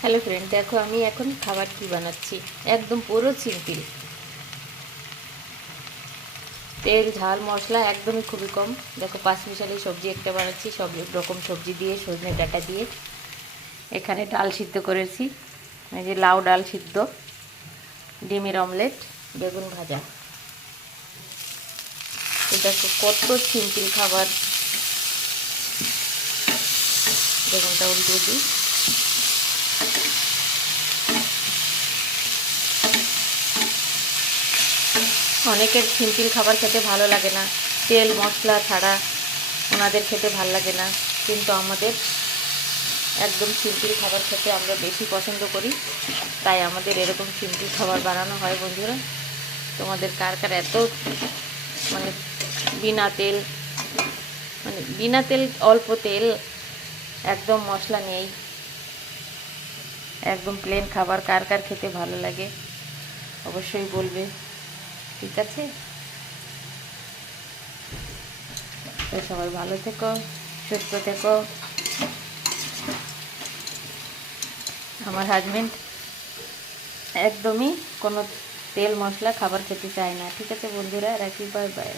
Hello friend, দেখো আমি এখন খাবার কি বানাচ্ছি। একদম পুরো সিম্পল, তেল ঝাল মশলা একদমই খুবই কম। দেখো পাঁচমিশালি সবজি একটা বানাচ্ছি, সব রকম সবজি দিয়ে, সজনে ডাঁটা দিয়ে। এখানে ডাল সিদ্ধ করেছি, এই যে লাউ ডাল সিদ্ধ, ডিমের অমলেট, বেগুন ভাজা। তো দেখো কত সিম্পল খাবার। বেগুনটা উল্টে দিই। অনেকের সিম্পল খাবার খেতে ভালো লাগে না, তেল মশলা ছাড়া ওনাদের খেতে ভালো লাগে না, কিন্তু আমাদের একদম সিম্পল খাবার খেতে আমরা বেশি পছন্দ করি। তাই আমাদের এরকম সিম্পল খাবার বানানো হয় বন্ধুরা। তোমাদের কার কার এত মানে বিনা তেল, বিনা তেল, অল্প তেল, একদম মশলা নেই, একদম প্লেন খাবার কার কার খেতে ভালো লাগে অবশ্যই বলবে, ঠিক আছে? তো সবাই ভালো থেকো, সুস্থ থেকো। আমার হাজবেন্ড একদমই কোনো তেল মশলা খাবার খেতে চায় না, ঠিক আছে বন্ধুরা? রাখি, বাই বাই।